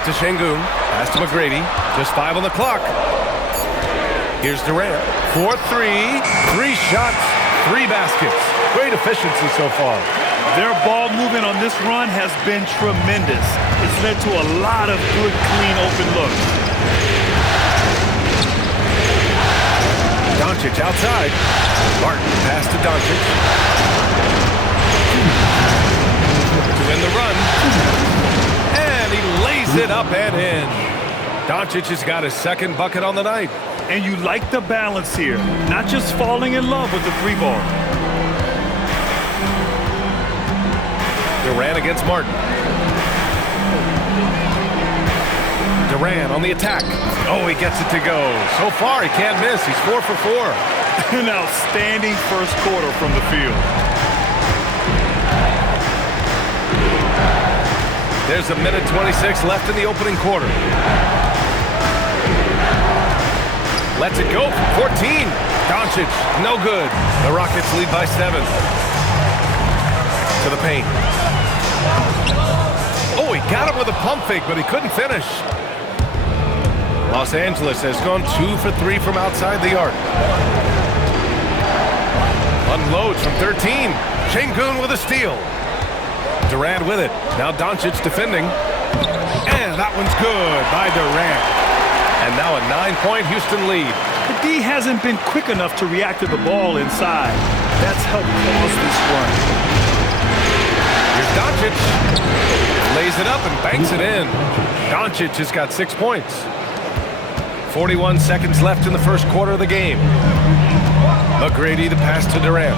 Back to Şengün. Pass to McGrady. Just 5 on the clock. Here's Durant. 4-3. 3 shots, 3 baskets. Great efficiency so far. Their ball movement on this run has been tremendous. It's led to a lot of good, clean, open looks. Doncic outside. Martin pass to Doncic. To win the run. And he lays it up and in. Doncic has got his second bucket on the night. And you like the balance here. Not just falling in love with the 3-ball. Durant against Martin. Durant on the attack. Oh, he gets it to go. So far, he can't miss. He's 4 for 4. An outstanding first quarter from the field. There's a minute 26 left in the opening quarter. Lets it go from 14. Doncic, no good. The Rockets lead by 7. To the paint. Oh, he got him with a pump fake, but he couldn't finish. Los Angeles has gone 2 for 3 from outside the arc. Unloads from 13. Şengün with a steal. Durant with it. Now Doncic defending. And that one's good by Durant. And now a 9-point Houston lead. The D hasn't been quick enough to react to the ball inside. That's helped cause this run. Here's Doncic. Lays it up and banks it in. Doncic has got 6 points. 41 seconds left in the first quarter of the game. McGrady the pass to Durant.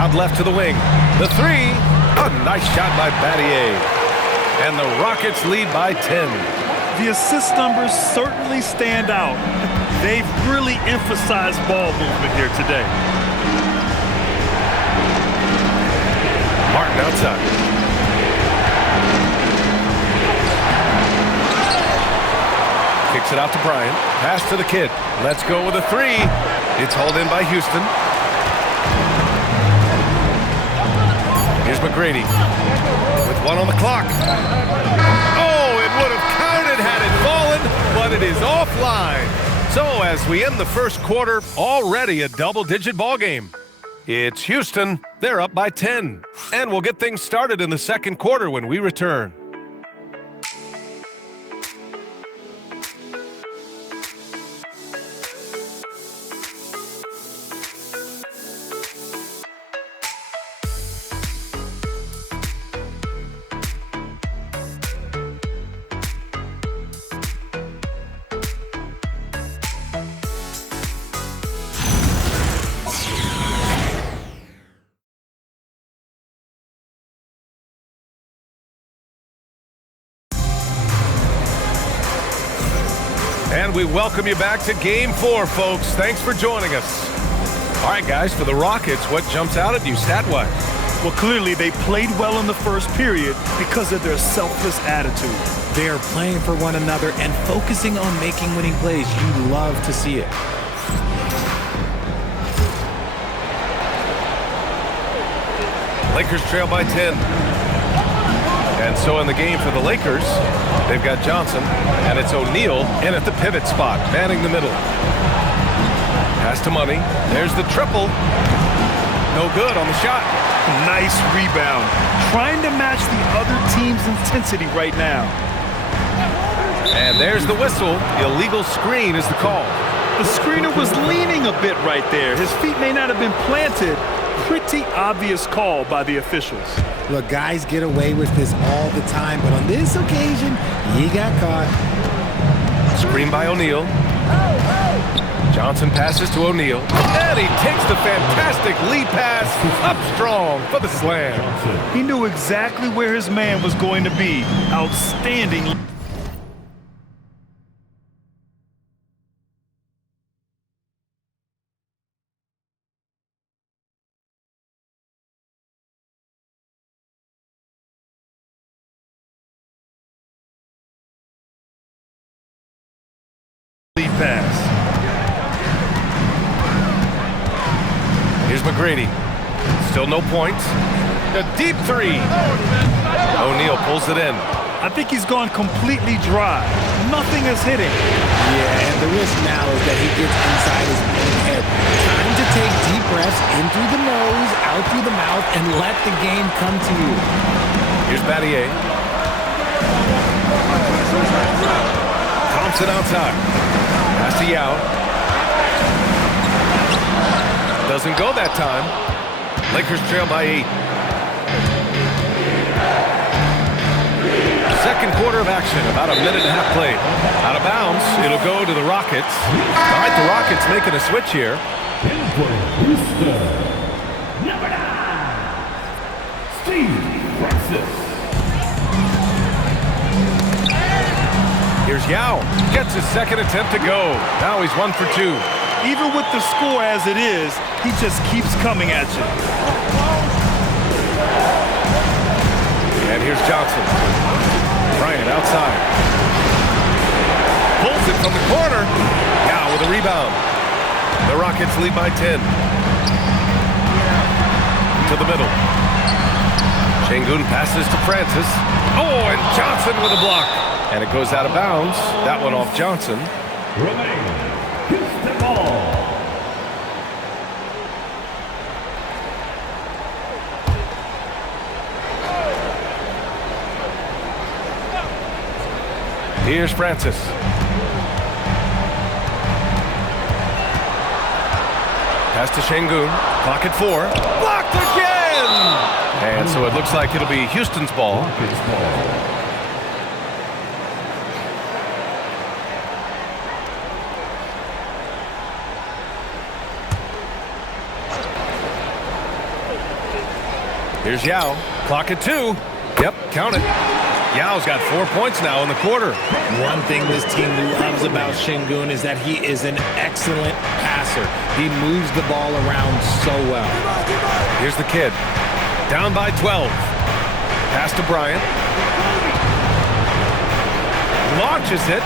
Out left to the wing. The 3. A nice shot by Battier. And the Rockets lead by 10. The assist numbers certainly stand out. They've really emphasized ball movement here today. Martin outside. Kicks it out to Bryant. Pass to the kid. Let's go with a 3. It's hauled in by Houston. Here's McGrady with 1 on the clock. Oh, it would have counted had it fallen, but it is offline. So as we end the first quarter, already a double-digit ball game. It's Houston. They're up by 10. And we'll get things started in the second quarter when we return. And we welcome you back to Game 4, folks. Thanks for joining us. All right, guys, for the Rockets, what jumps out at you stat-wise? Well, clearly they played well in the first period because of their selfless attitude. They are playing for one another and focusing on making winning plays. You love to see it. Lakers trail by 10. And so in the game for the Lakers, they've got Johnson, and it's O'Neal in at the pivot spot, manning the middle. Pass to Money. There's the triple. No good on the shot. Nice rebound. Trying to match the other team's intensity right now. And there's the whistle. Illegal screen is the call. The screener was leaning a bit right there. His feet may not have been planted. Pretty obvious call by the officials. Look, guys get away with this all the time, but on this occasion, he got caught. Screen by O'Neal. Johnson passes to O'Neal. And he takes the fantastic lead pass up strong for the slam. He knew exactly where his man was going to be. Outstanding. Lead pass. Here's McGrady. Still no points. A deep 3. O'Neal pulls it in. I think he's gone completely dry. Nothing is hitting. Yeah, and the risk now is that he gets inside his own head. Time to take deep breaths in through the nose, out through the mouth, and let the game come to you. Here's Battier. Thompson outside. Pass to Yao. Doesn't go that time. Lakers trail by 8. Second quarter of action, about a minute and a half played. Out of bounds, it'll go to the Rockets. All right, the Rockets making a switch here. Number 9, Steve Francis. Here's Yao. Gets his second attempt to go. Now he's 1 for 2. Even with the score as it is, he just keeps coming at you. And here's Johnson. Bryant outside. Pulls it from the corner. Yao with a rebound. The Rockets lead by 10. To the middle. Şengün passes to Francis. Oh, and Johnson with a block. And it goes out of bounds. That one off Johnson. Romain Cristobal. Here's Francis. Pass to Şengün. Clock at 4. Blocked again! And so it looks like it'll be Houston's ball. Here's Yao. Clock at 2. Yep, count it. Yao's got 4 points now in the quarter. One thing this team loves about Şengün is that he is an excellent passer. He moves the ball around so well. Here's the kid. Down by 12. Pass to Bryant. Launches it.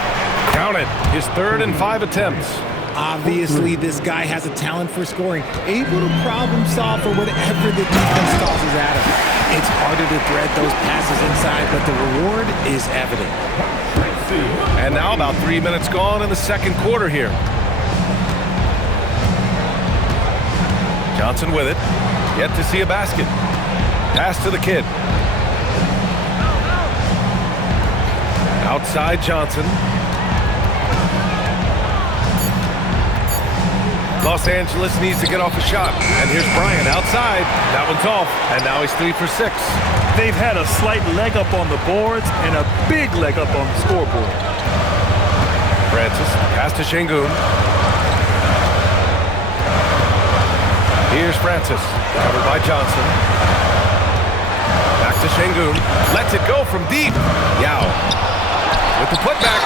Count it. His 3rd and 5 attempts. Obviously, this guy has a talent for scoring, able to problem solve for whatever the defense tosses at him. It's harder to thread those passes inside, but the reward is evident. And now about 3 minutes gone in the second quarter here. Johnson with it. Yet to see a basket. Pass to the kid. Outside Johnson. Los Angeles needs to get off a shot. And here's Bryant outside. That one's off. And now he's 3 for 6. They've had a slight leg up on the boards and a big leg up on the scoreboard. Francis, pass to Şengün. Here's Francis, covered by Johnson. Back to Şengün. Lets it go from deep. Yao with the putback.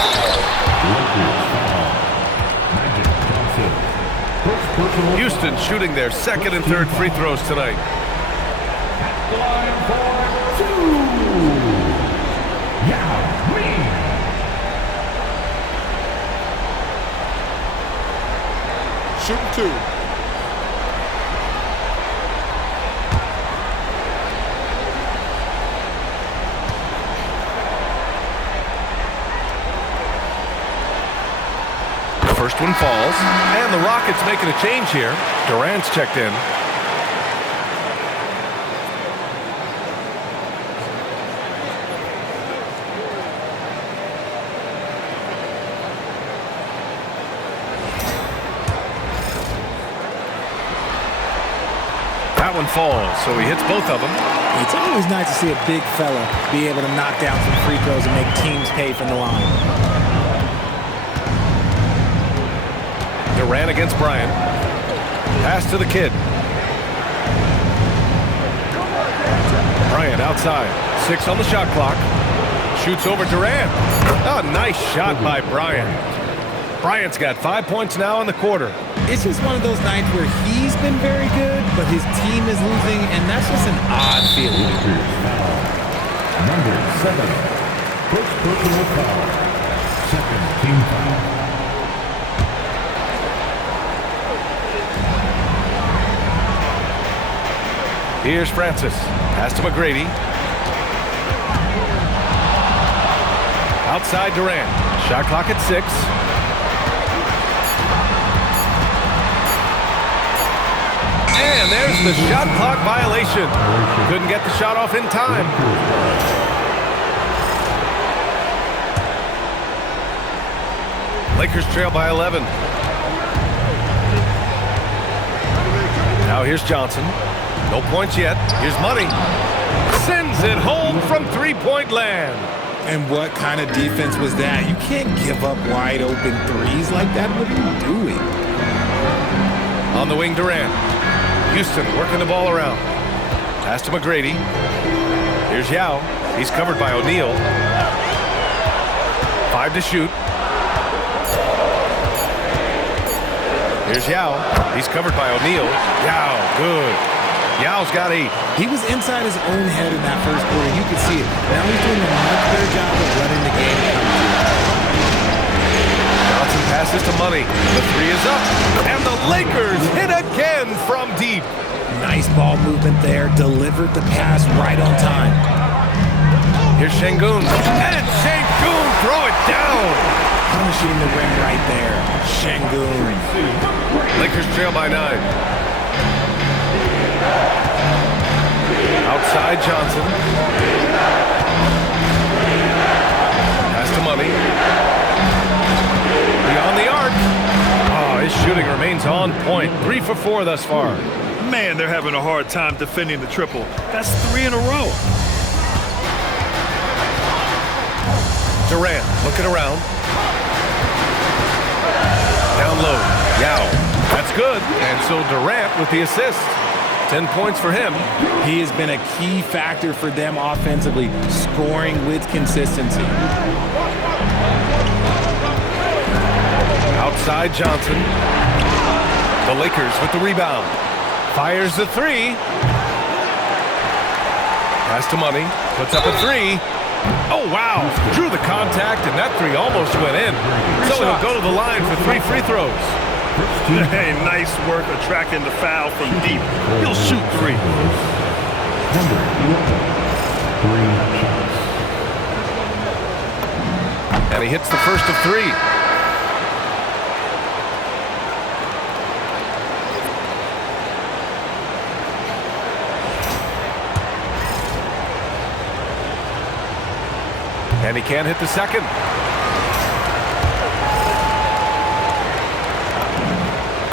Houston shooting their second and third free throws tonight. Line for 2. Yao Ming. Shooting 2. First one falls, and the Rockets making a change here. Durant's checked in. That one falls, so he hits both of them. It's always nice to see a big fella be able to knock down some free throws and make teams pay from the line. Durant against Bryant. Pass to the kid. Bryant outside. 6 on the shot clock. Shoots over Durant. Oh, nice shot by Bryant. Bryant's got 5 points now in the quarter. It's just one of those nights where he's been very good, but his team is losing, and that's just an odd feeling. Number 7. First personal foul. Second team foul. Here's Francis. Pass to McGrady. Outside Durant. Shot clock at 6. And there's the shot clock violation. Couldn't get the shot off in time. Lakers trail by 11. Now here's Johnson. No points yet. Here's Money. Sends it home from three-point land. And what kind of defense was that? You can't give up wide open threes like that. What are you doing? On the wing, Durant. Houston working the ball around. Pass to McGrady. Here's Yao. He's covered by O'Neal. 5 to shoot. Here's Yao. He's covered by O'Neal. Yao, good. Yao's got 8. He was inside his own head in that first quarter. You could see it. Now he's doing a much better job of letting the game come to him. Johnson passes to Money. The 3 is up. And the Lakers hit again from deep. Nice ball movement there. Delivered the pass right on time. Here's Şengün. And Şengün throw it down. Punishing the rim right there. Şengün. Lakers trail by 9. Outside Johnson. Pass to Money. Beyond the arc. Oh, his shooting remains on point. 3 for 4 thus far. Man, they're having a hard time defending the triple. That's 3 in a row. Durant looking around. Down low. Yao. That's good. And so Durant with the assist. 10 points for him. He has been a key factor for them offensively, scoring with consistency. Outside Johnson. The Lakers with the rebound. Fires the 3. Pass to Money. Puts up a 3. Oh, wow. Drew the contact, and that 3 almost went in. So he'll go to the line for 3 free throws. Hey, nice work attracting the foul from deep. He'll shoot 3. Number 3 shots. And he hits the first of 3. And he can't hit the second.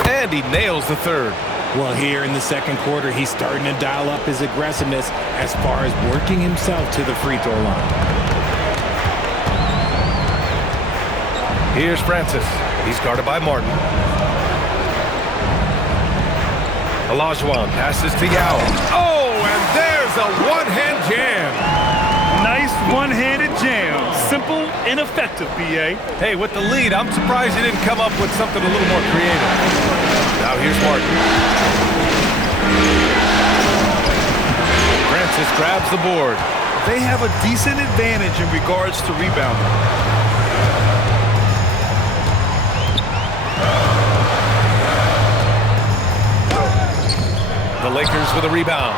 And he nails the third. Well, here in the second quarter, he's starting to dial up his aggressiveness as far as working himself to the free throw line. Here's Francis. He's guarded by Martin. Olajuwon passes to Yao. Oh, and there's a one-hand jam. Nice one-handed jam. Simple and effective, B.A. Hey, with the lead, I'm surprised he didn't come up with something a little more creative. Now here's Martin. Francis grabs the board. They have a decent advantage in regards to rebounding. The Lakers with a rebound.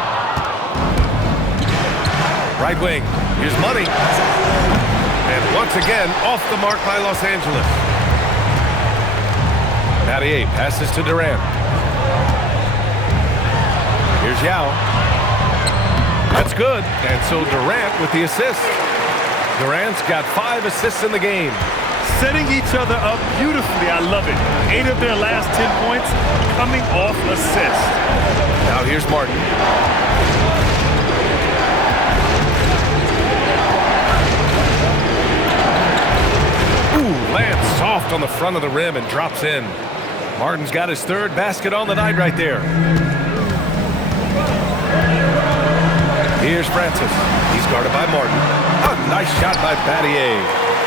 Right wing. Here's Money. And once again, off the mark by Los Angeles. Battier passes to Durant. Here's Yao. That's good. And so Durant with the assist. Durant's got 5 assists in the game. Setting each other up beautifully. I love it. 8 of their last 10 points coming off assists. Now here's Martin. Ooh, lands soft on the front of the rim and drops in. Martin's got his 3rd basket on the night right there. Here's Francis. He's guarded by Martin. A nice shot by Battier.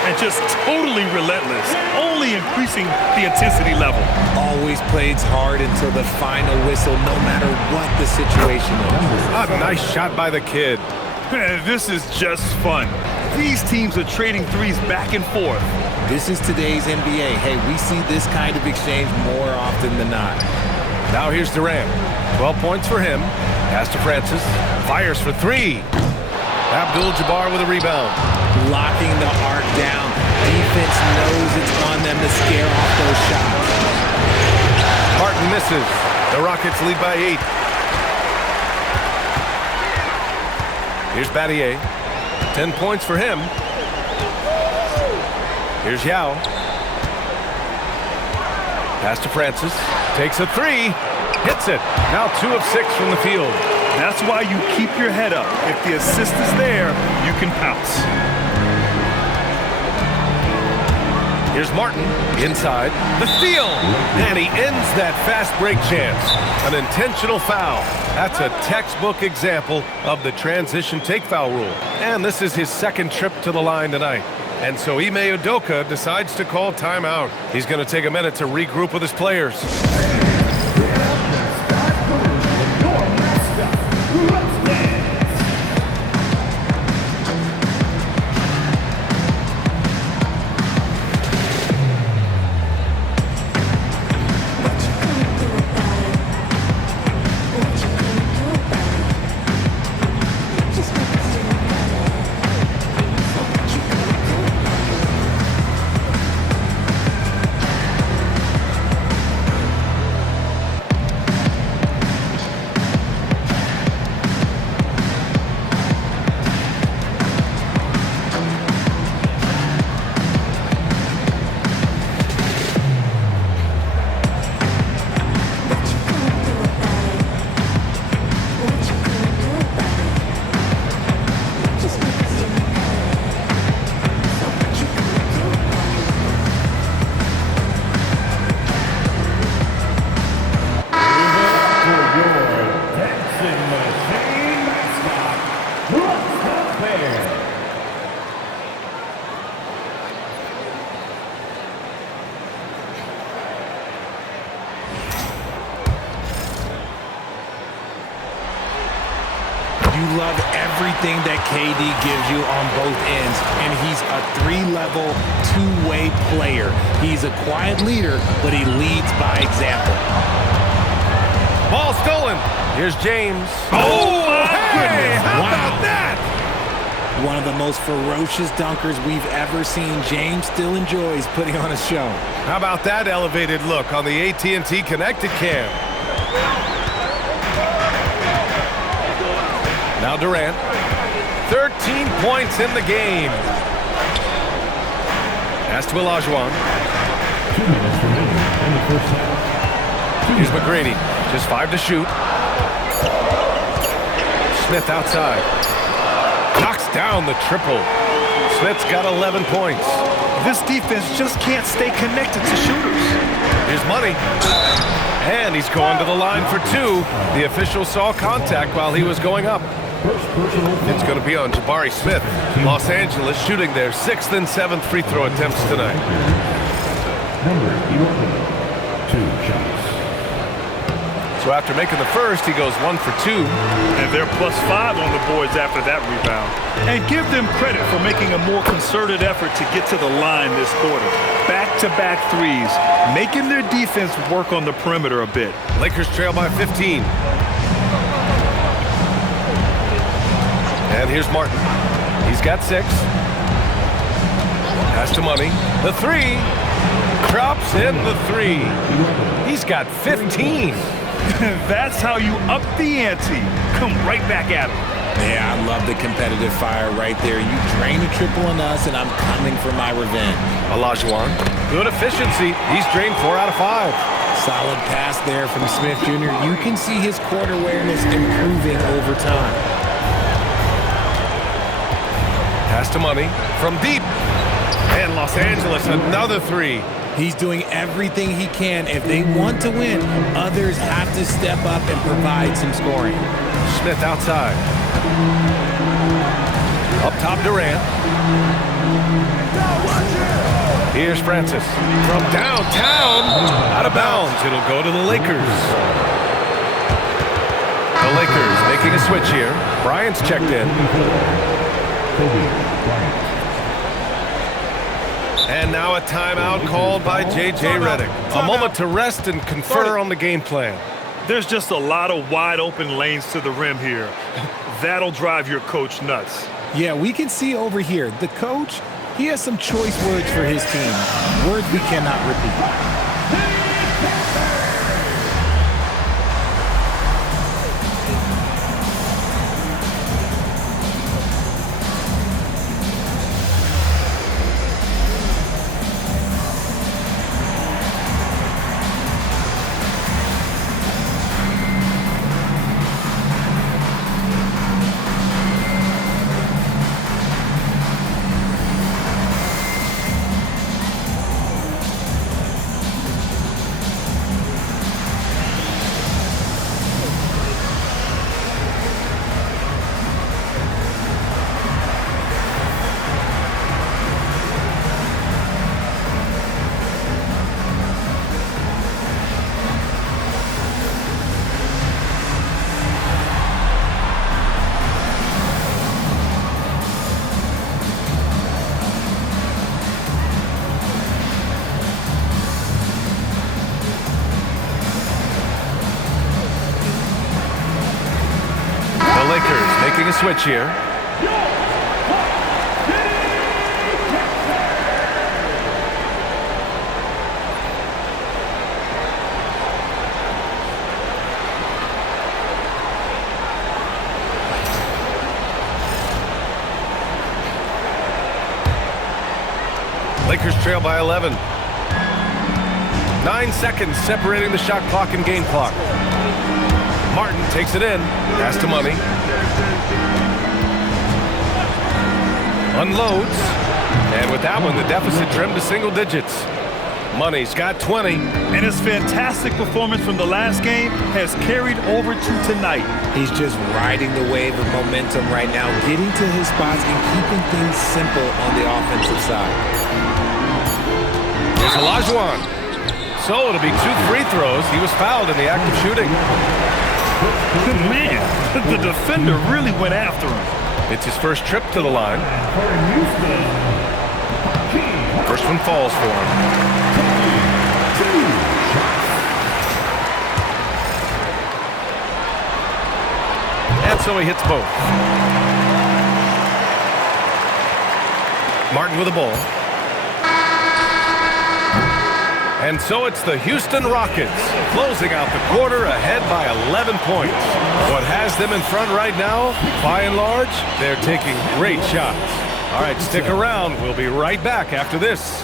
And just totally relentless, only increasing the intensity level. Always plays hard until the final whistle, no matter what the situation is. A nice shot by the kid. Man, this is just fun. These teams are trading threes back and forth. This is today's NBA. Hey, we see this kind of exchange more often than not. Now here's Durant. 12 points for him. Pass to Francis. Fires for 3. Abdul-Jabbar with a rebound. Locking the arc down. defense knows it's on them to scare off those shots. Martin misses. The Rockets lead by 8. Here's Battier. 10 points for him. Here's Yao. Pass to Francis. Takes a 3. Hits it. Now 2 of 6 from the field. That's why you keep your head up. If the assist is there, you can pounce. Here's Martin inside. The steal. And he ends that fast break chance. An intentional foul. That's a textbook example of the transition take foul rule. And this is his second trip to the line tonight. And so Ime Udoka decides to call timeout. He's going to take a minute to regroup with his players. You love everything that KD gives you on both ends, and he's a 3-level, 2-way player. He's a quiet leader, but he leads by example. Ball stolen. Here's James. Oh, my goodness. How Wow. about that? One of the most ferocious dunkers we've ever seen. James still enjoys putting on a show. How about that elevated look on the AT&T Connected Cam? Now Durant. 13 points in the game. Pass to Olajuwon. 2 minutes remaining in the first half. Here's McGrady. Just 5 to shoot. Smith outside. Knocks down the triple. Smith's got 11 points. This defense just can't stay connected to shooters. Here's Money. And he's going to the line for 2. The official saw contact while he was going up. First personal foul. It's going to be on Jabari Smith. Los Angeles shooting their 6th and 7th free throw attempts tonight. Number 11. 2 shots. So after making the first, he goes 1 for 2. And they're +5 on the boards after that rebound. And give them credit for making a more concerted effort to get to the line this quarter. Back-to-back threes, making their defense work on the perimeter a bit. Lakers trail by 15. And here's Martin. He's got 6. Pass to Money. The 3. Drops in the 3. He's got 15. That's how you up the ante. Come right back at him. Yeah, I love the competitive fire right there. You drain a triple on us, and I'm coming for my revenge. Olajuwon. Good efficiency. He's drained 4 out of 5. Solid pass there from Smith Jr. You can see his court awareness improving over time. Pass to Money from deep. And Los Angeles, another 3. He's doing everything he can. If they want to win, others have to step up and provide some scoring. Smith outside. Up top, Durant. Here's Francis. From downtown. Out of bounds. It'll go to the Lakers. The Lakers making a switch here. Bryant's checked in. Kobe Bryant. And now a timeout called by J.J. Redick. A moment to rest and confer on the game plan. There's just a lot of wide open lanes to the rim here. That'll drive your coach nuts. Yeah, we can see over here. The coach, He has some choice words for his team, words we cannot repeat. Making a switch here. Lakers trail by 11. 9 seconds separating the shot clock and game clock. Martin takes it in. Pass to Money. Unloads. And with that one, the deficit trimmed to single digits. Money's got 20. And his fantastic performance from the last game has carried over to tonight. He's just riding the wave of momentum right now, getting to his spots and keeping things simple on the offensive side. Here's Olajuwon. So it'll be 2 free throws. He was fouled in the act of shooting. Man, the defender really went after him. It's his first trip to the line. First one falls for him. And so he hits both. Martin with the ball. And so it's the Houston Rockets closing out the quarter ahead by 11 points. What has them in front right now, by and large, they're taking great shots. All right, stick around. We'll be right back after this.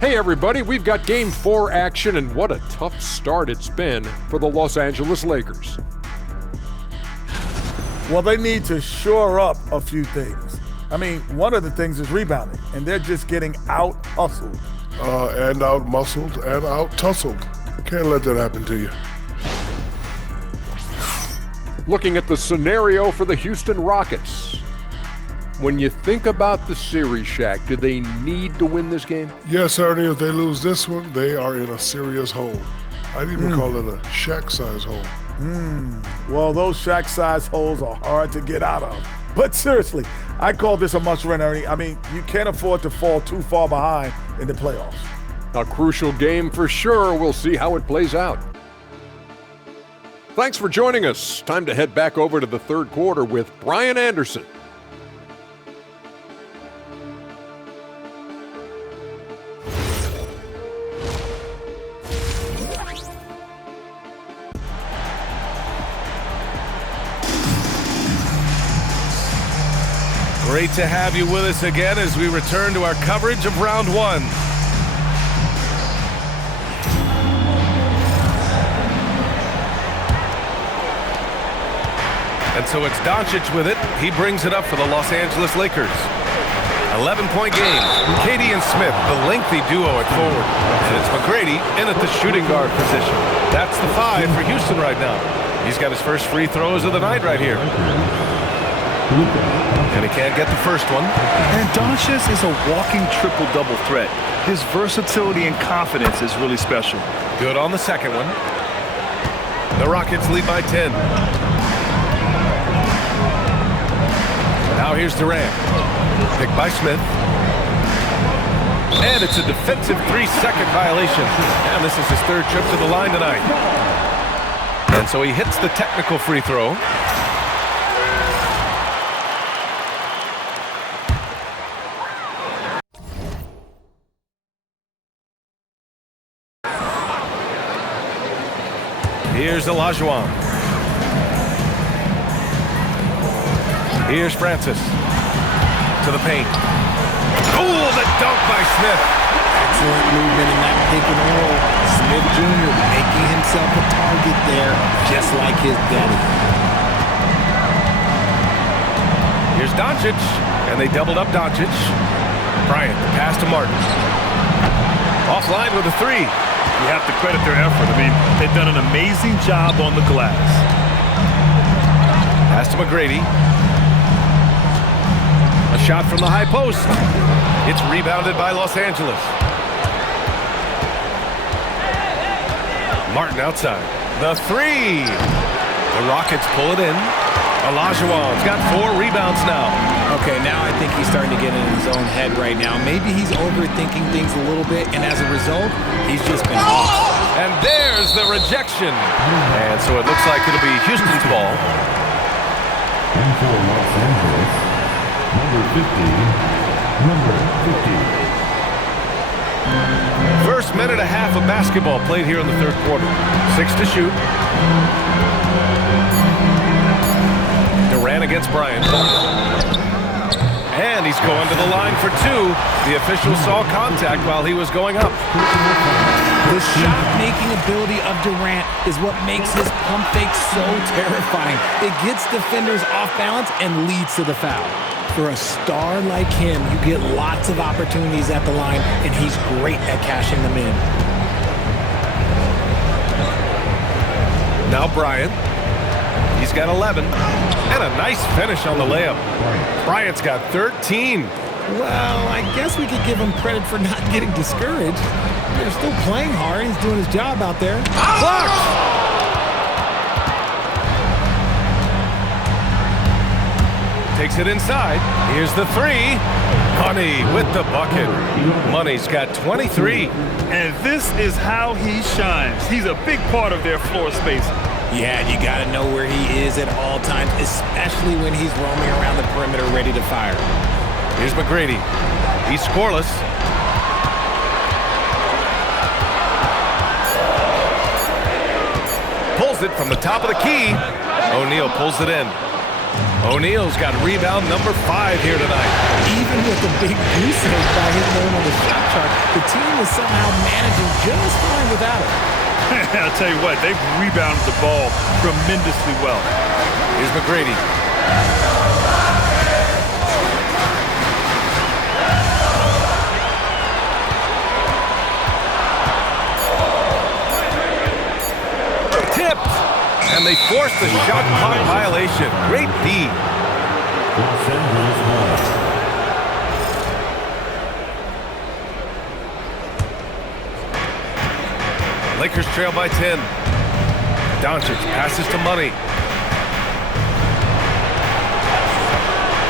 Hey everybody, we've got Game 4 action, and what a tough start it's been for the Los Angeles Lakers. Well, they need to shore up a few things. I mean, one of the things is rebounding, and they're just getting out-hustled. And out-muscled and out-tussled. Can't let that happen to you. Looking at the scenario for the Houston Rockets. When you think about the series, Shaq, do they need to win this game? Yes, Ernie, if they lose this one, they are in a serious hole. I'd even call it a Shaq-size hole. Well, those Shaq-size holes are hard to get out of. But seriously, I call this a must-win, Ernie. I mean, you can't afford to fall too far behind in the playoffs. A crucial game for sure. We'll see how it plays out. Thanks for joining us. Time to head back over to the third quarter with Brian Anderson. Great to have you with us again as we return to our coverage of round one. And so it's Doncic with it. He brings it up for the Los Angeles Lakers. 11-point game. KD and Smith, the lengthy duo at forward. And it's McGrady in at the shooting guard position. That's the 5 for Houston right now. He's got his first free throws of the night right here. And he can't get the first one. And Doncic is a walking triple-double threat. His versatility and confidence is really special. Good on the second one. The Rockets lead by 10. Now here's Durant. Picked by Smith. And it's a defensive 3-second violation. And this is his third trip to the line tonight. And so he hits the technical free throw. Here's Olajuwon. Here's Francis to the paint. Oh, the dunk by Smith. Excellent movement in that pick and roll. Smith Jr. making himself a target there, just like his daddy. Here's Doncic, and they doubled up Doncic. Bryant, the pass to Martin. Offline with a three. You have to credit their effort. I mean, they've done an amazing job on the glass. Pass to McGrady. A shot from the high post. It's rebounded by Los Angeles. Martin outside. The three. The Rockets pull it in. Olajuwon's got 4 rebounds now. Okay, now I think he's starting to get in his own head right now. Maybe he's overthinking things a little bit, and as a result, he's just been off. And there's the rejection. And so it looks like it'll be Houston's ball. And for Los Angeles, number 50. First minute and a half of basketball played here in the third quarter. 6 to shoot. Durant against Bryant. And he's going to the line for 2. The official saw contact while he was going up. The shot-making ability of Durant is what makes his pump fake so terrifying. It gets defenders off balance and leads to the foul. For a star like him, you get lots of opportunities at the line, and he's great at cashing them in. Now Bryant. He's got 11. And a nice finish on the layup. Bryant's got 13. Well, I guess we could give him credit for not getting discouraged. They're still playing hard. He's doing his job out there. Blocked! Takes it inside. Here's the three. Money with the bucket. Money's got 23. And this is how he shines. He's a big part of their floor space. Yeah, you got to know where he is at all times, especially when he's roaming around the perimeter ready to fire. Here's McGrady. He's scoreless. Pulls it from the top of the key. O'Neal pulls it in. O'Neal's got rebound number 5 here tonight. Even with the big goose egg by his name on the shot chart, the team is somehow managing just fine without it. I'll tell you what, they've rebounded the ball tremendously well. Here's McGrady. Tipped! And they force the shot clock violation. Great D. Los Angeles 1. Lakers trail by 10. Doncic passes to Money.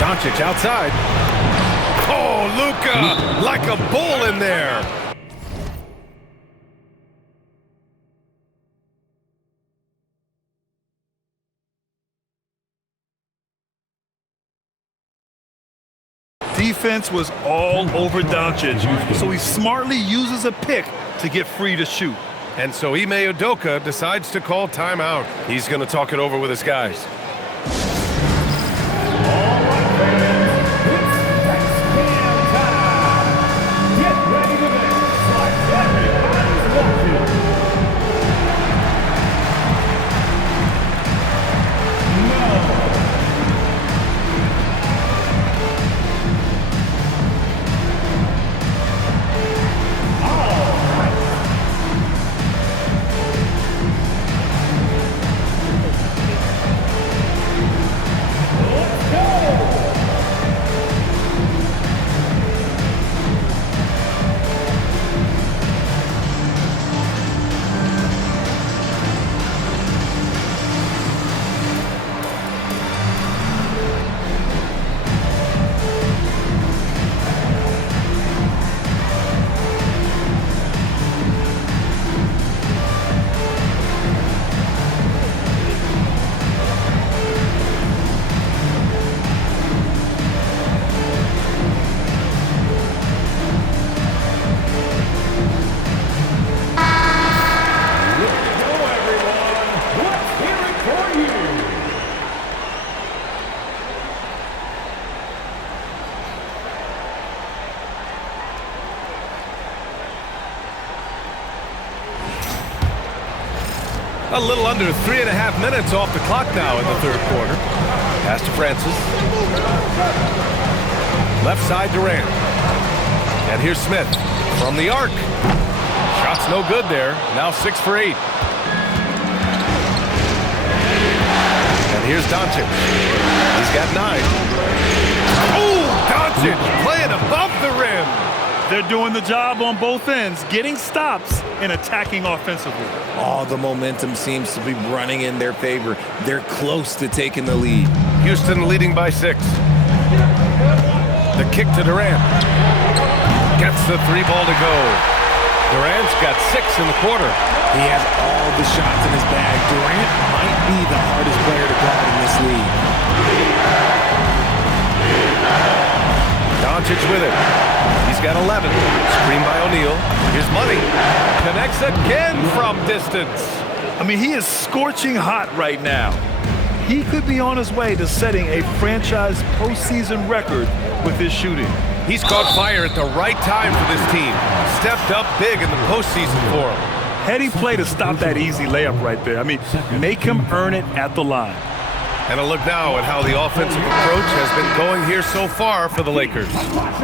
Doncic outside. Oh, Luka, like a bull in there. Defense was all over Doncic, so he smartly uses a pick to get free to shoot. And so Ime Udoka decides to call timeout. He's going to talk it over with his guys. A little under 3.5 minutes off the clock now in the third quarter. Pass to Francis. Left side Durant. And here's Smith from the arc. Shot's no good there. Now 6 for 8. And here's Doncic. He's got 9. Oh, Doncic playing above the rim. They're doing the job on both ends, getting stops and attacking offensively. All the momentum seems to be running in their favor. They're close to taking the lead. Houston leading by 6. The kick to Durant. Gets the 3-ball to go. Durant's got 6 in the quarter. He has all the shots in his bag. Durant might be the hardest player to guard in this league. Doncic with it. He's got 11. Screen by O'Neal. Here's Money. Connects again from distance. I mean, he is scorching hot right now. He could be on his way to setting a franchise postseason record with his shooting. He's caught fire at the right time for this team. Stepped up big in the postseason for him. Heady play to stop that easy layup right there. I mean, make him earn it at the line. And a look now at how the offensive approach has been going here so far for the Lakers.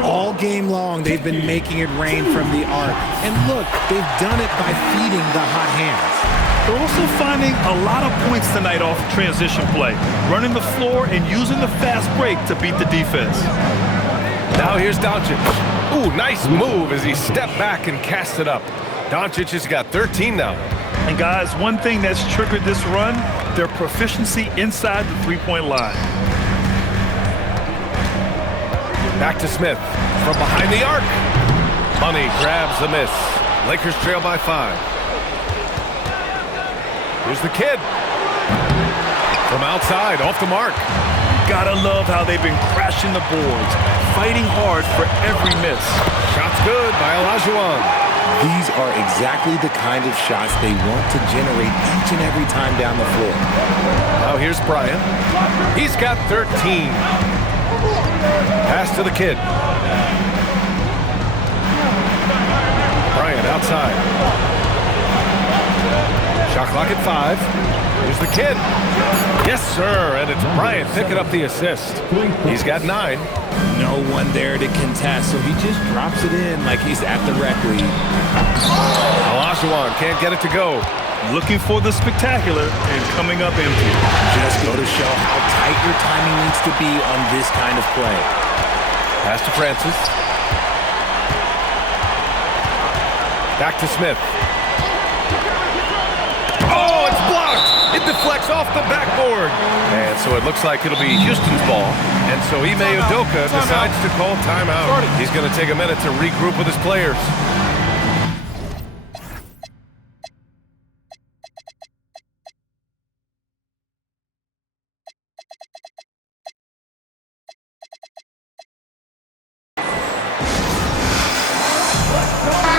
All game long, they've been making it rain from the arc. And look, they've done it by feeding the hot hands. They're also finding a lot of points tonight off transition play, running the floor and using the fast break to beat the defense. Now here's Doncic. Ooh, nice move as he stepped back and cast it up. Doncic has got 13 now. And guys, one thing that's triggered this run, their proficiency inside the three-point line. Back to Smith from behind the arc. Money grabs the miss. Lakers trail by 5. Here's the kid. From outside, off the mark. Gotta love how they've been crashing the boards, fighting hard for every miss. Shot's good by Olajuwon. These are exactly the kind of shots they want to generate each and every time down the floor. Now here's Bryant. He's got 13. Pass to the kid. Bryant outside. Shot clock at 5. Here's the kid. Yes, sir. And it's Bryant picking up the assist. He's got 9. No one there to contest, so he just drops it in like he's at the rec league. Olajuwon can't get it to go. Looking for the spectacular and coming up empty. Just go to show how tight your timing needs to be on this kind of play. Pass to Francis. Back to Smith. Oh, it's blocked. It deflects off the backboard. And so it looks like it'll be Houston's ball. And so Ime Udoka decides to call timeout. He's going to take a minute to regroup with his players.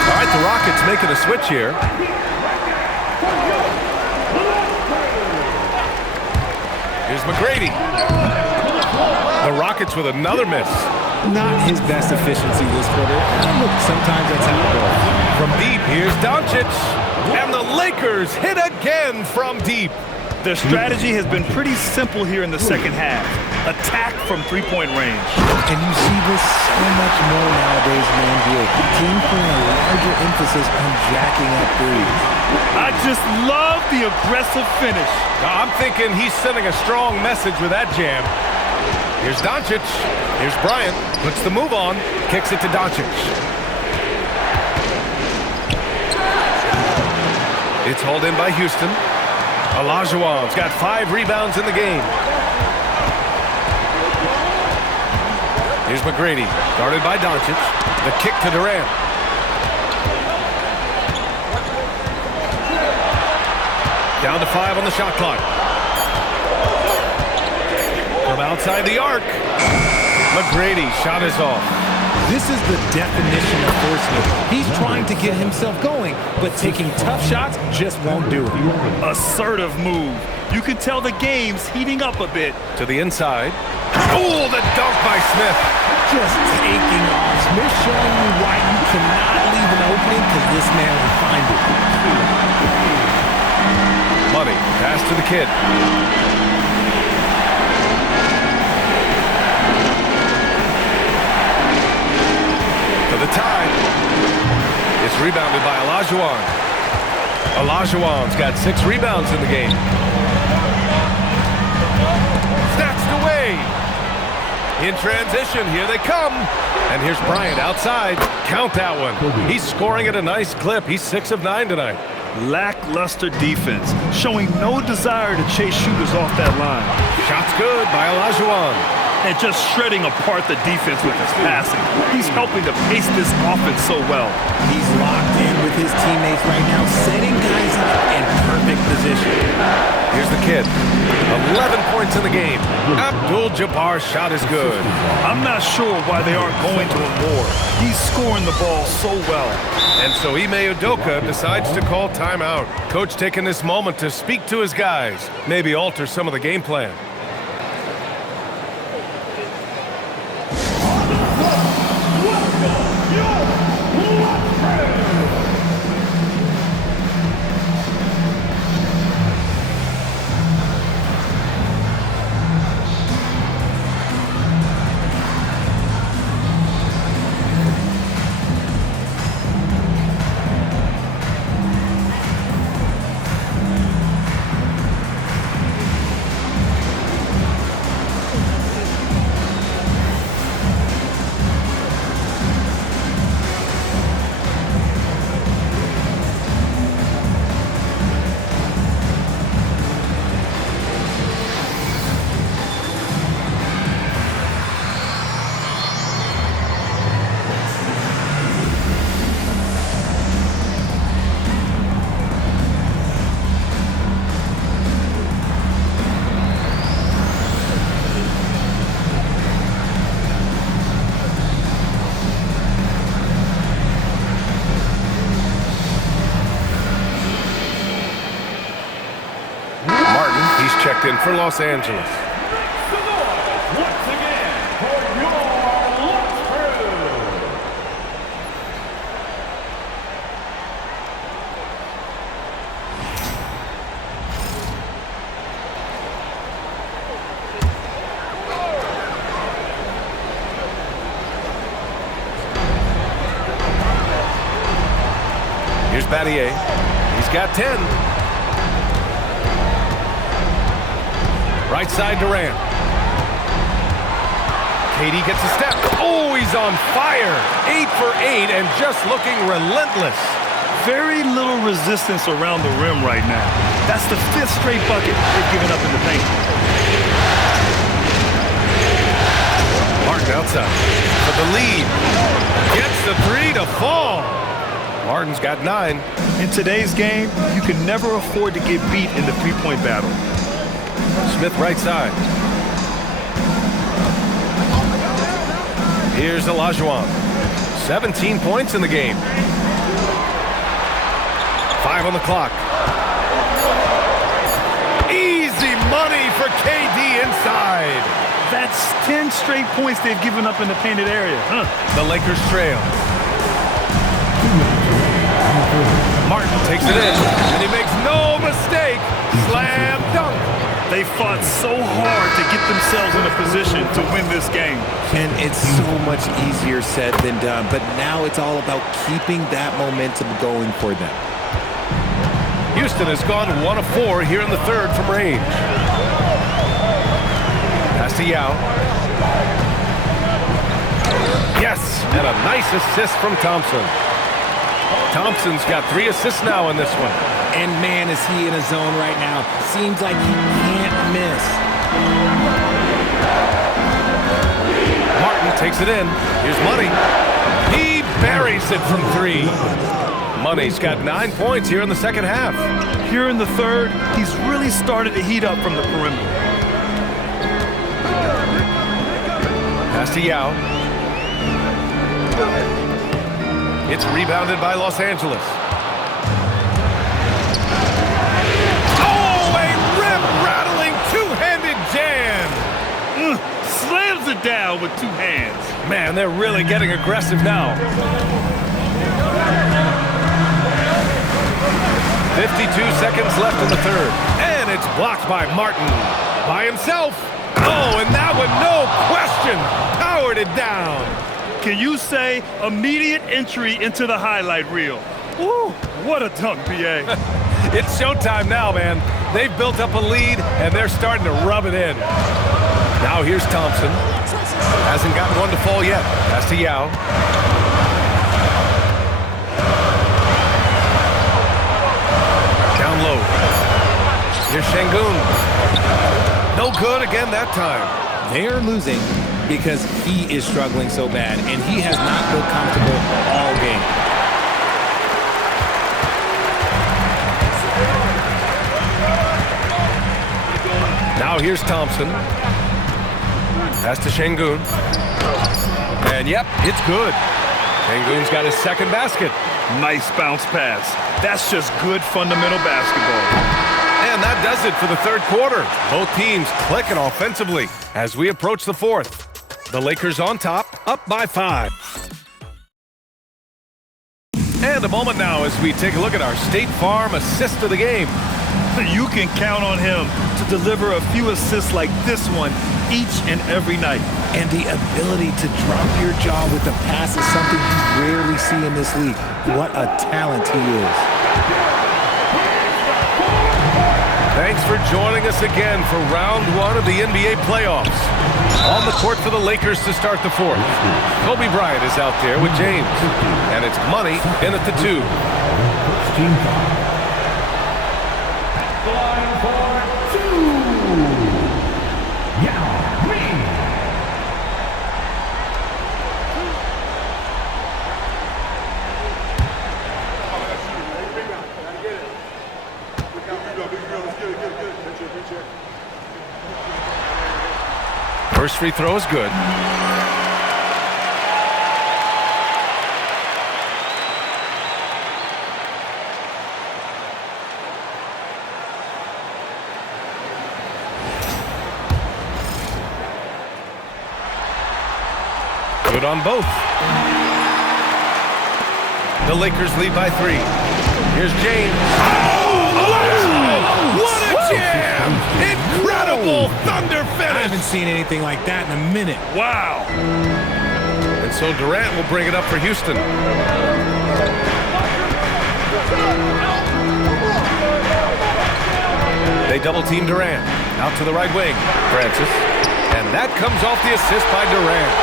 All right, the Rockets making a switch here. Here's McGrady. The Rockets with another miss. Not his best efficiency this quarter. Look, sometimes that's how it goes. From deep, here's Doncic. And the Lakers hit again from deep. Their strategy has been pretty simple here in the second half. Attack from three-point range. And you see this so much more nowadays in the NBA. Teams putting a larger emphasis on jacking up threes. I just love the aggressive finish. I'm thinking he's sending a strong message with that jam. Here's Doncic. Here's Bryant. Puts the move on. Kicks it to Doncic. It's hauled in by Houston. Olajuwon's got 5 rebounds in the game. Here's McGrady, guarded by Doncic. The kick to Durant. Down to 5 on the shot clock. From outside the arc. McGrady, shot is off. This is the definition of forcing it. He's trying to get himself going, but taking tough shots just won't do it. Assertive move. You can tell the game's heating up a bit. To the inside. Oh, the dunk by Smith. Just taking off. Smith showing you why you cannot leave an opening because this man will find it. Money. Pass to the kid. For the tie. It's rebounded by Olajuwon. Olajuwon's got 6 rebounds in the game. Snatched away. In transition, here they come. And here's Bryant outside. Count that one. He's scoring at a nice clip. He's 6 of 9 tonight. Lackluster defense, showing no desire to chase shooters off that line. Shot's good by Olajuwon. And just shredding apart the defense with his passing. He's helping to pace this offense so well. He's locked in with his teammates right now, setting guys up in perfect position. Here's the kid. 11 points in the game. Abdul-Jabbar's shot is good. I'm not sure why they aren't going to him more. He's scoring the ball so well. And so Ime Udoka decides to call timeout. Coach taking this moment to speak to his guys, maybe alter some of the game plan. Checked in for Los Angeles. Once again, for your Lux Crew. Here's Battier. He's got 10. Right side Durant. KD gets a step. Oh, he's on fire. 8 for 8 and just looking relentless. Very little resistance around the rim right now. That's the 5th straight bucket they've given up in the paint. Martin outside for the lead. Gets the 3 to fall. Martin's got 9. In today's game, you can never afford to get beat in the three-point battle. Smith right side. Here's Olajuwon. 17 points in the game. 5 on the clock. Easy money for KD inside. That's 10 straight points they've given up in the painted area. The Lakers trail. Martin takes it in, and he makes no mistake. Slam dunk. They fought so hard to get themselves in a position to win this game. And it's so much easier said than done, but now it's all about keeping that momentum going for them. Houston has gone 1 of 4 here in the third from range. Pass to Yao. Yes, and a nice assist from Thompson. Thompson's got 3 assists now in this one. And man, is he in a zone right now. Seems like he can't miss. Martin takes it in. Here's Money. He buries it from 3. Money's got 9 points here in the second half. Here in the third, he's really started to heat up from the perimeter. Pass to Yao. It's rebounded by Los Angeles. Oh, a rim-rattling two-handed jam. Slams it down with 2 hands. Man, they're really getting aggressive now. 52 seconds left in the third. And it's blocked by Martin. By himself. Oh, and that one, no question, powered it down. Can you say immediate entry into the highlight reel? Woo, what a dunk, B.A. It's showtime now, man. They've built up a lead, and they're starting to rub it in. Now here's Thompson. Hasn't gotten one to fall yet. Pass to Yao. Down low. Here's Şengün. No good again that time. They're losing because he is struggling so bad, and he has not looked comfortable all game. Now here's Thompson. Pass to Şengün. And yep, it's good. Şengün's got his second basket. Nice bounce pass. That's just good fundamental basketball. And that does it for the third quarter. Both teams clicking offensively as we approach the fourth. The Lakers on top, up by 5. And a moment now as we take a look at our State Farm assist of the game. You can count on him to deliver a few assists like this one each and every night. And the ability to drop your jaw with the pass is something you rarely see in this league. What a talent he is. Thanks for joining us again for round 1 of the NBA playoffs. On the court for the Lakers to start the fourth. Kobe Bryant is out there with James. And it's Money in at the 2. Team foul. At the line for 2. Yao Ming. First free throw is good. Good on both. The Lakers lead by 3. Here's James. What a jam! Incredible thunder finish! I haven't seen anything like that in a minute. Wow. And so Durant will bring it up for Houston. They double team Durant. Out to the right wing. Francis. And that comes off the assist by Durant.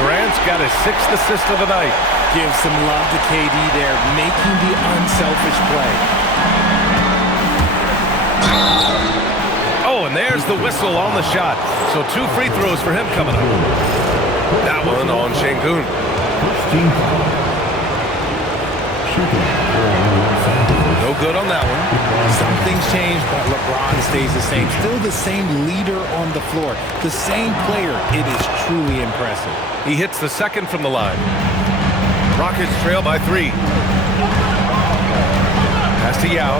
Durant's got his 6th assist of the night. Give some love to KD there, making the unselfish play. Oh, and there's the whistle on the shot. So 2 free throws for him coming up. That one on Şengün. First team foul. Shooting for Los Angeles. No good on that one. Some things change, but LeBron stays the same. Still the same leader on the floor. The same player. It is truly impressive. He hits the second from the line. Rockets trail by 3. Pass to Yao.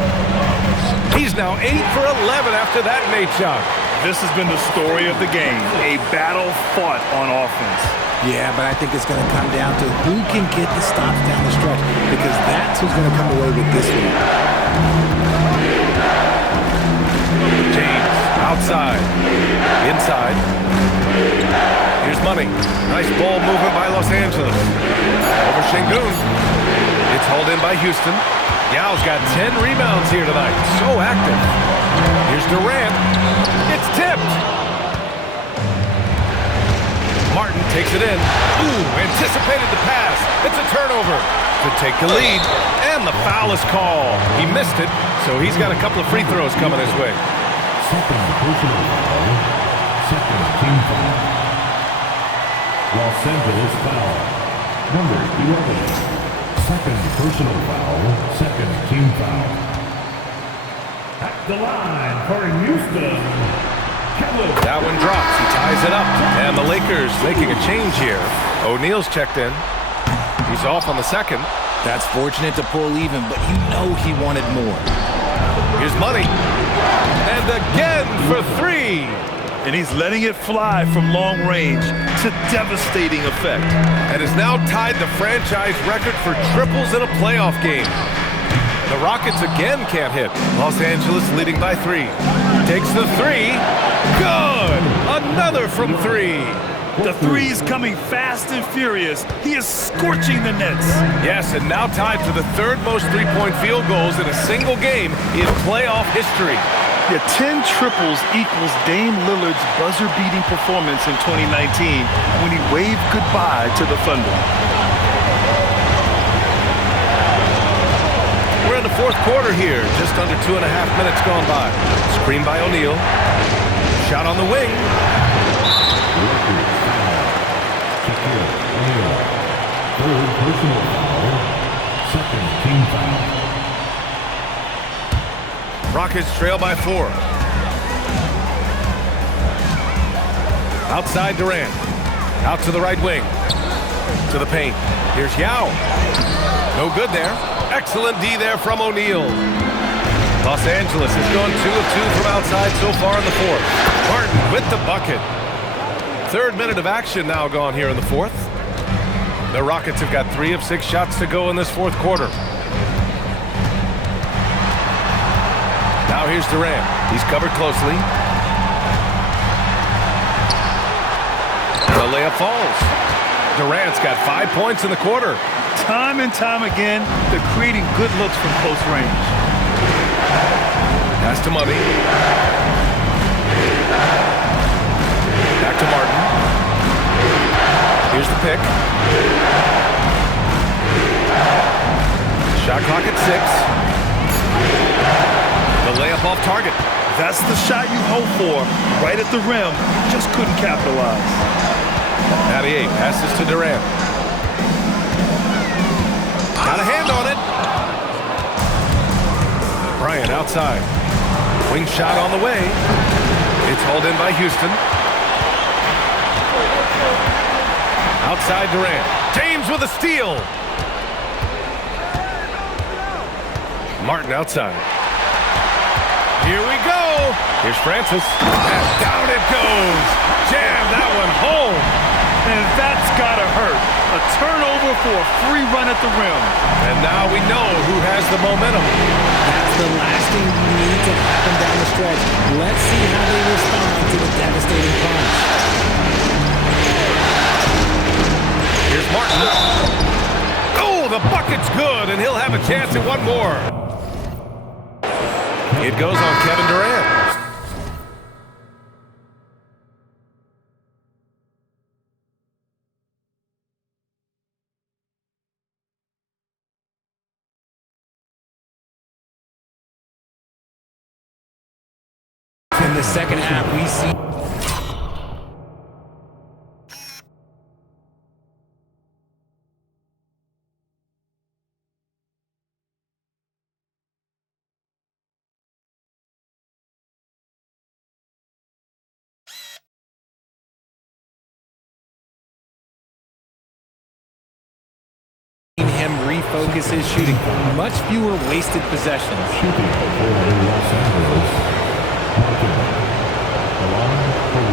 He's now 8 for 11 after that Nate shot. This has been the story of the game. A battle fought on offense. Yeah, but I think it's going to come down to who can get the stops down the stretch, because that's who's going to come away with this one. James, outside. Inside. Here's Money. Nice ball movement by Los Angeles. Over Şengün. It's hauled in by Houston. Yao's got 10 rebounds here tonight. So active. Here's Durant. It's tipped. Martin takes it in. Ooh, anticipated the pass. It's a turnover to take the lead. And the foul is called. He missed it, so he's got a couple of free throws coming his way. Second personal foul. Second team foul. Los Angeles foul. Number 11. Second personal foul. Second team foul. At the line for Houston. That one drops. He ties it up. And the Lakers making a change here. O'Neal's checked in. He's off on the second. That's fortunate to pull even, but you know he wanted more. Here's Money. And again for 3. And he's letting it fly from long range to devastating effect. And has now tied the franchise record for triples in a playoff game. The Rockets again can't hit. Los Angeles leading by 3. Takes the 3. Good! Another from 3. The three's coming fast and furious. He is scorching the nets. Yes, and now tied for the third most three-point field goals in a single game in playoff history. Yeah, 10 triples equals Dame Lillard's buzzer-beating performance in 2019 when he waved goodbye to the Thunder. We're in the fourth quarter here, just under 2.5 minutes gone by. Screen by O'Neal. Shot on the wing. Third personal foul. Second team foul. Rockets trail by 4. Outside Durant. Out to the right wing. To the paint. Here's Yao. No good there. Excellent D there from O'Neal. Los Angeles has gone 2 of 2 from outside so far in the fourth. Martin with the bucket. Third minute of action now gone here in the fourth. The Rockets have got 3 of 6 shots to go in this fourth quarter. Now here's Durant. He's covered closely. The layup falls. Durant's got 5 points in the quarter. Time and time again, they're creating good looks from close range. Pass to Money. Back to Martin. Here's the pick. Shot clock at 6. The layup off target. That's the shot you hope for. Right at the rim. Just couldn't capitalize. 98 passes to Durant. Got a hand on it. Bryant outside. Wing shot on the way. It's hauled in by Houston. Outside Durant. James with a steal. Martin outside. Here we go. Here's Francis. And down it goes. Jam that one home. And that's gotta hurt. A turnover for a free run at the rim. And now we know who has the momentum. That's the last thing you need to happen down the stretch. Let's see how they respond to the devastating punch. Here's Martin. Oh, the bucket's good, and he'll have a chance at one more. It goes on Kevin Durant. In the second half, we see him refocus his shooting. Much fewer wasted possessions. Shooting for Los Angeles. Martin. Along for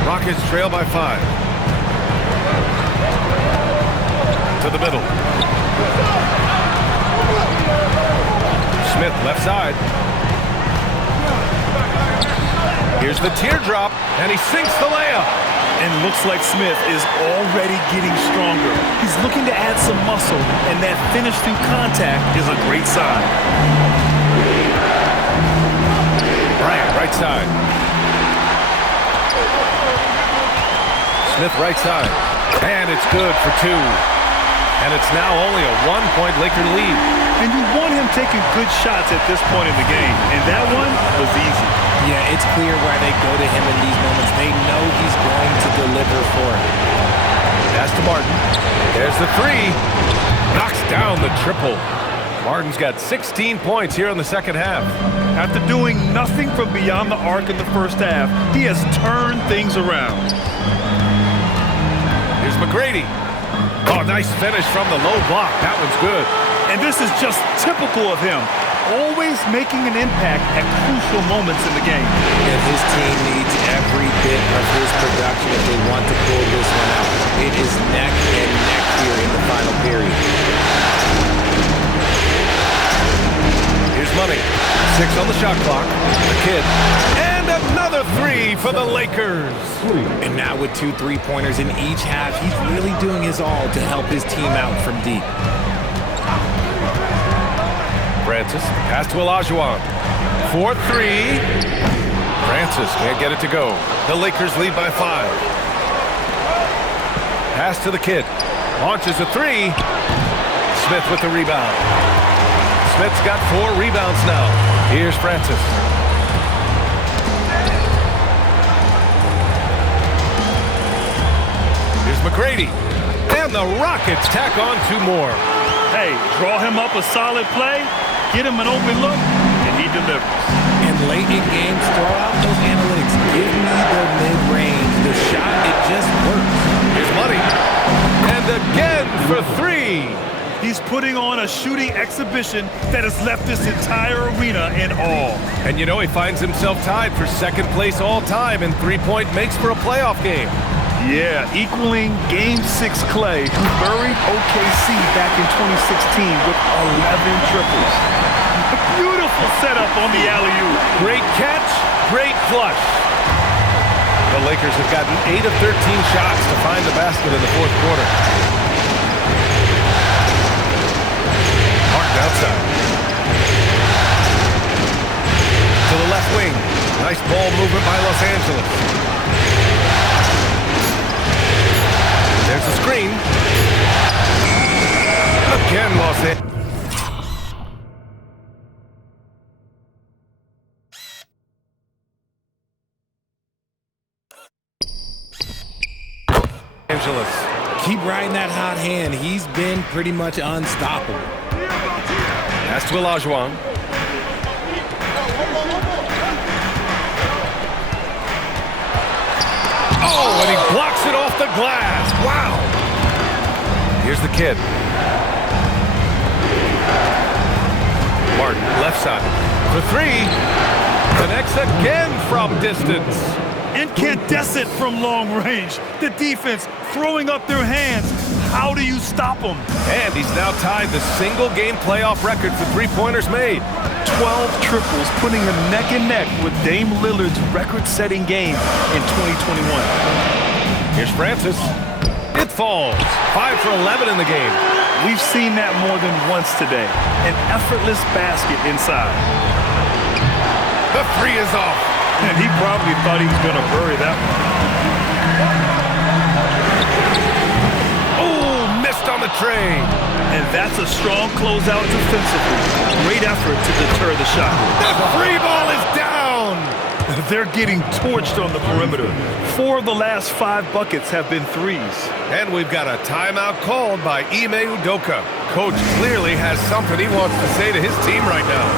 1. Rockets trail by 5. To the middle. Smith left side. Here's the teardrop, and he sinks the layup. And looks like Smith is already getting stronger. He's looking to add some muscle, and that finish through contact is a great sign. Bryant, right side. Smith, right side. And it's good for 2. And it's now only a 1-point Laker lead. And you want him taking good shots at this point in the game, and that one was easy. Yeah, it's clear why they go to him in these moments. They know he's going to deliver for it. Pass to Martin. There's the 3. Knocks down the triple. Martin's got 16 points here in the second half. After doing nothing from beyond the arc in the first half, he has turned things around. Here's McGrady. Oh, nice finish from the low block. That one's good. And this is just typical of him. always making an impact at crucial moments in the game. And his team needs every bit of his production if they want to pull this one out. It is neck and neck here in the final period. Here's Money. 6 on the shot clock. The Kid. And another 3 for the Lakers. And now with 2 3-pointers in each half, he's really doing his all to help his team out from deep. Francis, pass to Olajuwon. 4-3. Francis can't get it to go. The Lakers lead by 5. Pass to the Kid. Launches a 3. Smith with the rebound. Smith's got 4 rebounds now. Here's Francis. Here's McGrady. And the Rockets tack on 2 more. Hey, draw him up a solid play, get him an open look, and he delivers. And late in games, throw out those analytics. Give me the mid-range. The shot, it just works. Here's Money. And again for 3. He's putting on a shooting exhibition that has left this entire arena in awe. And you know, he finds himself tied for 2nd place all time in 3-point makes for a playoff game. Yeah, equaling Game 6 Clay, who buried OKC back in 2016 with 11 triples. A beautiful setup on the alley-oop. Great catch, great flush. The Lakers have gotten 8 of 13 shots to find the basket in the 4th quarter. Martin outside. To the left wing. Nice ball movement by Los Angeles. There's a screen. Again lost it. Angeles. Keep riding that hot hand. He's been pretty much unstoppable. Pass to Olajuwon. Oh, and he blocks it off the glass. Wow. Here's the Kid. Martin, left side. For 3. Connects again from distance. Incandescent from long range. The defense throwing up their hands. How do you stop him? And he's now tied the single-game playoff record for 3-pointers made. 12 triples, putting him neck and neck with Dame Lillard's record-setting game in 2021. Here's Francis. It falls. 5 for 11 in the game. We've seen that more than once today. An effortless basket inside. The 3 is off. And he probably thought he was going to bury that one. Oh, missed on the tray. And that's a strong closeout defensively. Great effort to deter the shot. The free ball is down. They're getting torched on the perimeter. 4 of the last 5 buckets have been threes. And we've got a timeout called by Ime Udoka. Coach clearly has something he wants to say to his team right now.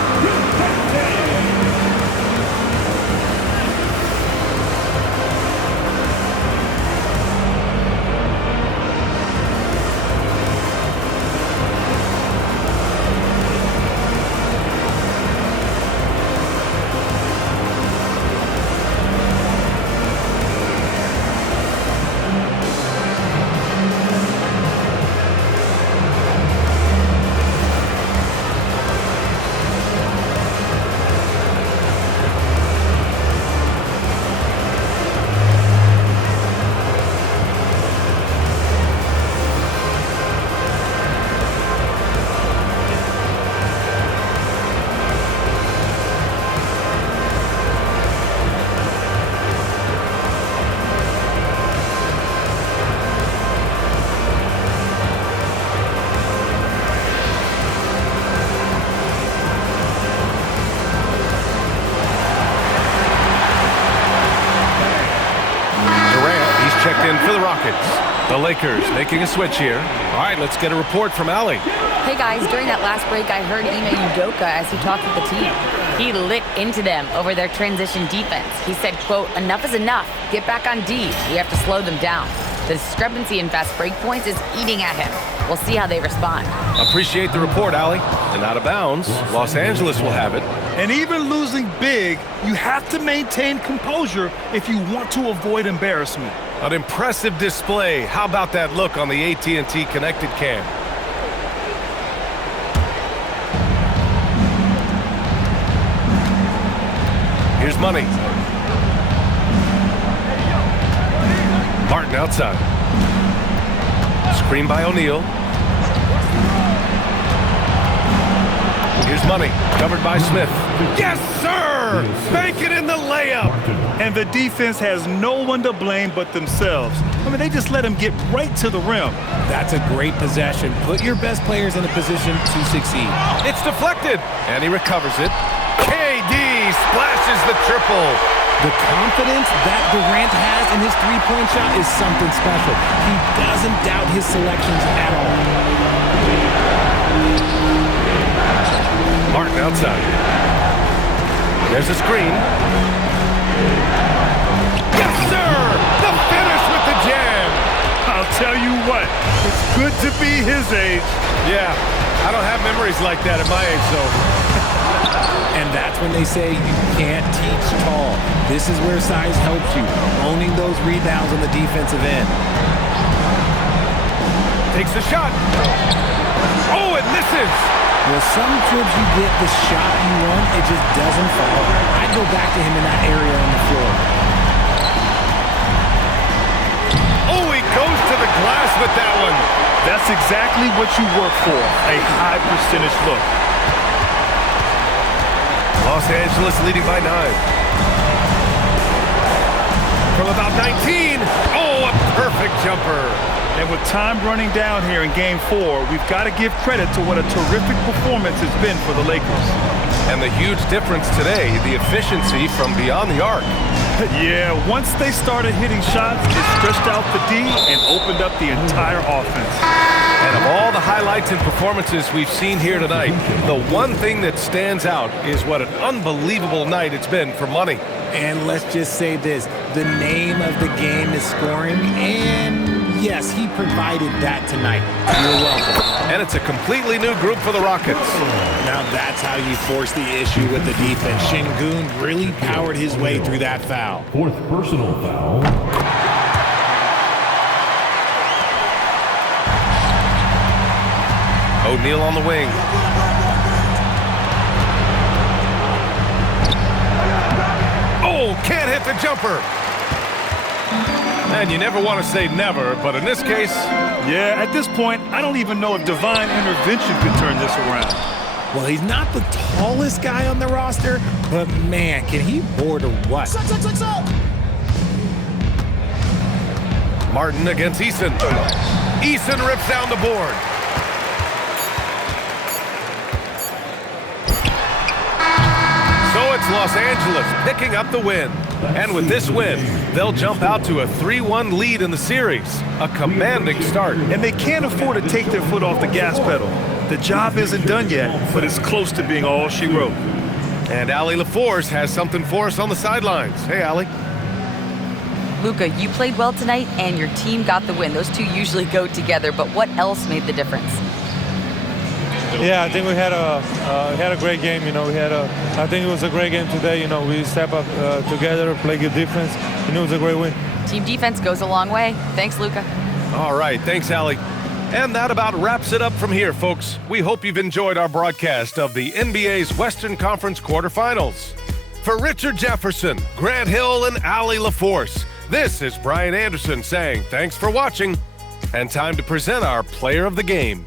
In for the Rockets. The Lakers making a switch here. All right, let's get a report from Allie. Hey guys, during that last break, I heard Ime Udoka as he talked with the team. He lit into them over their transition defense. He said, quote, "Enough is enough. Get back on D. We have to slow them down." The discrepancy in fast break points is eating at him. We'll see how they respond. Appreciate the report, Allie. And out of bounds, Los Angeles will have it. And even losing big, you have to maintain composure if you want to avoid embarrassment. An impressive display. How about that look on the AT&T connected cam? Here's Money. Martin outside. Screen by O'Neal. Here's Money, covered by Smith. Yes, sir! Bank it in the layup! And the defense has no one to blame but themselves. I mean, they just let him get right to the rim. That's a great possession. Put your best players in a position to succeed. It's deflected, and he recovers it. KD splashes the triple. The confidence that Durant has in his three-point shot is something special. He doesn't doubt his selections at all. Martin outside. There's a screen. Yes, sir! The finish with the jam! I'll tell you what, it's good to be his age. Yeah, I don't have memories like that at my age, though. And that's when they say you can't teach tall. This is where size helps you, owning those rebounds on the defensive end. Takes the shot. Oh, it misses! Well, some trips you get the shot you want, it just doesn't fall. I'd go back to him in that area on the floor. Oh, he goes to the glass with that one. That's exactly what you work for, a high percentage look. Los Angeles leading by 9. From about 19. Oh, a perfect jumper. And with time running down here in Game 4, we've got to give credit to what a terrific performance has been for the Lakers. And the huge difference today, the efficiency from beyond the arc. Yeah, once they started hitting shots, it stretched out the D and opened up the entire offense. And of all the highlights and performances we've seen here tonight, the one thing that stands out is what an unbelievable night it's been for Money. And let's just say this, the name of the game is scoring, and yes, he provided that tonight. You're welcome. And it's a completely new group for the Rockets. Now that's how you force the issue with the defense. Şengün really powered his way through that foul. Fourth personal foul. O'Neal on the wing. Oh, can't hit the jumper. And you never want to say never, but in this case... Yeah, at this point, I don't even know if divine intervention could turn this around. Well, he's not the tallest guy on the roster, but man, can he board or what? Martin against Eason. Eason rips down the board. So it's Los Angeles picking up the win. And with this win, they'll jump out to a 3-1 lead in the series. A commanding start. And they can't afford to take their foot off the gas pedal. The job isn't done yet, but it's close to being all she wrote. And Allie LaForce has something for us on the sidelines. Hey, Allie. Luka, you played well tonight, and your team got the win. Those two usually go together, but what else made the difference? Yeah, I think we had a great game. You know, I think it was a great game today. You know, we step up together, play good defense, and it was a great win. Team defense goes a long way. Thanks, Luka. All right, thanks, Allie. And that about wraps it up from here, folks. We hope you've enjoyed our broadcast of the NBA's Western Conference quarterfinals. For Richard Jefferson, Grant Hill, and Allie LaForce, this is Brian Anderson saying thanks for watching, and time to present our player of the game.